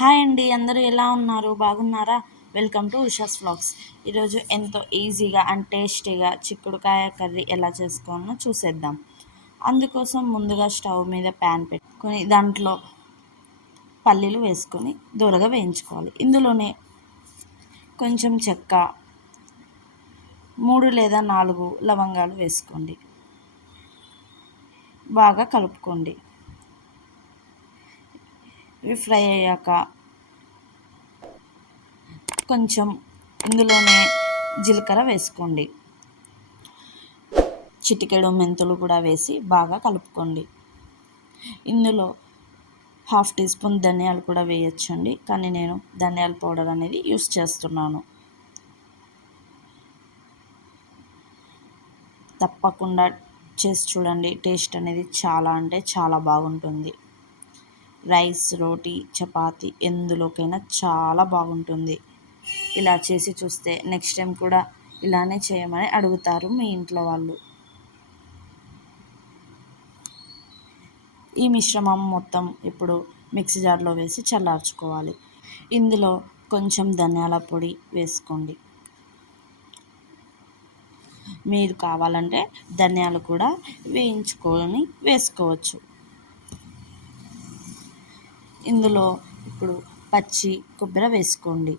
Hi అండి, అందరూ ఎలా ఉన్నారు? బాగున్నారా? Welcome to Usha's vlogs. ఈరోజు ఎంతో ఈజీగా అండ్ టేస్టీగా చిక్కుడుకాయ కర్రీ ఎలా చేసుకోవాలో చూసేద్దాం. అందుకోసం ముందుగా స్టవ్ మీద ప్యాన్ పెట్టుకొని దాంట్లో పల్లీలు వేసుకొని దూరగా వేయించుకోవాలి. ఇందులోనే కొంచెం చెక్క, 3 లేదా 4 లవంగాలు వేసుకోండి. బాగా కలుపుకోండి. ఇవి ఫ్రై అయ్యాక కొంచెం ఇందులోనే జీలకర్ర వేసుకోండి. చిటికెడు మెంతులు కూడా వేసి బాగా కలుపుకోండి. ఇందులో 1/2 టీ స్పూన్ ధనియాలు కూడా వేయొచ్చండి, కానీ నేను ధనియాల పౌడర్ అనేది యూస్ చేస్తున్నాను. తప్పకుండా చేసి చూడండి. టేస్ట్ అనేది చాలా అంటే చాలా బాగుంటుంది. రైస్, రోటీ, చపాతి ఎందులోకైనా చాలా బాగుంటుంది. ఇలా చేసి చూస్తే నెక్స్ట్ టైం కూడా ఇలానే చేయమని అడుగుతారు మీ ఇంట్లో వాళ్ళు. ఈ మిశ్రమం మొత్తం ఇప్పుడు మిక్సీ జార్లో వేసి చల్లార్చుకోవాలి. ఇందులో కొంచెం ధనియాల పొడి వేసుకోండి. మీరు కావాలంటే ధనియాలు కూడా వేయించుకొని వేసుకోవచ్చు. ఇందులో ఇప్పుడు పచ్చి కొబ్బరి వేసుకోండి.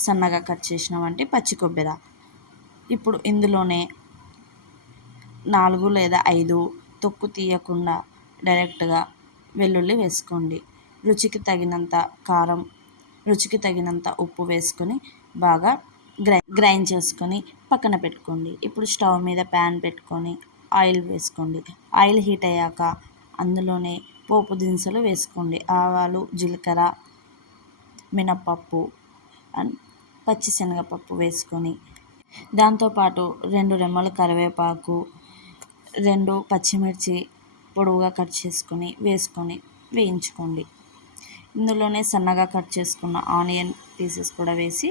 సన్నగా కట్ చేసినామంటే పచ్చి కొబ్బరి. ఇప్పుడు ఇందులోనే 4 లేదా 5 తొక్కు తీయకుండా డైరెక్ట్గా వెల్లుల్లి వేసుకోండి. రుచికి తగినంత కారం, రుచికి తగినంత ఉప్పు వేసుకొని బాగా గ్రైండ్ చేసుకొని పక్కన పెట్టుకోండి. ఇప్పుడు స్టవ్ మీద ప్యాన్ పెట్టుకొని ఆయిల్ వేసుకోండి. ఆయిల్ హీట్ అయ్యాక అందులోనే పోపు దినుసులు వేసుకోండి. ఆవాలు, జీలకర్ర, మినప్పప్పు అండ్ పచ్చిశనగపప్పు వేసుకొని దాంతోపాటు 2 రెమ్మలు కరివేపాకు, 2 పచ్చిమిర్చి పొడవుగా కట్ చేసుకొని వేసుకొని వేయించుకోండి. ఇందులోనే సన్నగా కట్ చేసుకున్న ఆనియన్ పీసెస్ కూడా వేసి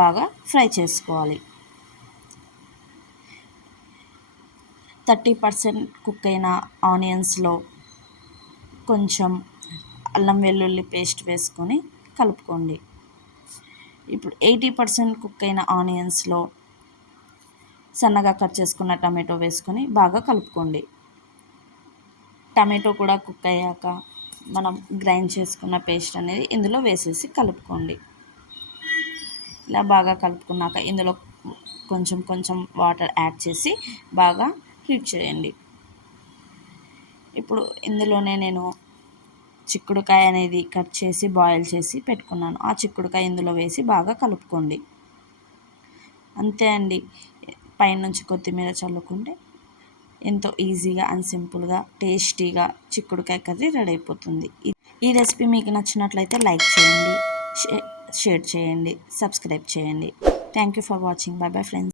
బాగా ఫ్రై చేసుకోవాలి. 30% కుక్ అయిన ఆనియన్స్లో కొంచెం అల్లం వెల్లుల్లి పేస్ట్ వేసుకొని కలుపుకోండి. ఇప్పుడు 80% కుక్ అయిన ఆనియన్స్లో సన్నగా కట్ చేసుకున్న టమాటో వేసుకొని బాగా కలుపుకోండి. టమాటో కూడా కుక్ అయ్యాక మనం గ్రైండ్ చేసుకున్న పేస్ట్ అనేది ఇందులో వేసేసి కలుపుకోండి. ఇలా బాగా కలుపుకున్నాక ఇందులో కొంచెం కొంచెం వాటర్ యాడ్ చేసి బాగా హీట్ చేయండి. ఇప్పుడు ఇందులోనే నేను చిక్కుడుకాయ అనేది కట్ చేసి బాయిల్ చేసి పెట్టుకున్నాను. ఆ చిక్కుడుకాయ ఇందులో వేసి బాగా కలుపుకోండి. అంతే అండి. పైనుంచి కొత్తిమీర చల్లుకుంటే ఎంతో ఈజీగా అండ్ సింపుల్గా టేస్టీగా చిక్కుడుకాయ కర్రీ రెడీ అయిపోతుంది. ఈ రెసిపీ మీకు నచ్చినట్లయితే లైక్ చేయండి, షేర్ చేయండి, సబ్స్క్రైబ్ చేయండి. Thank you for watching. By bye friends.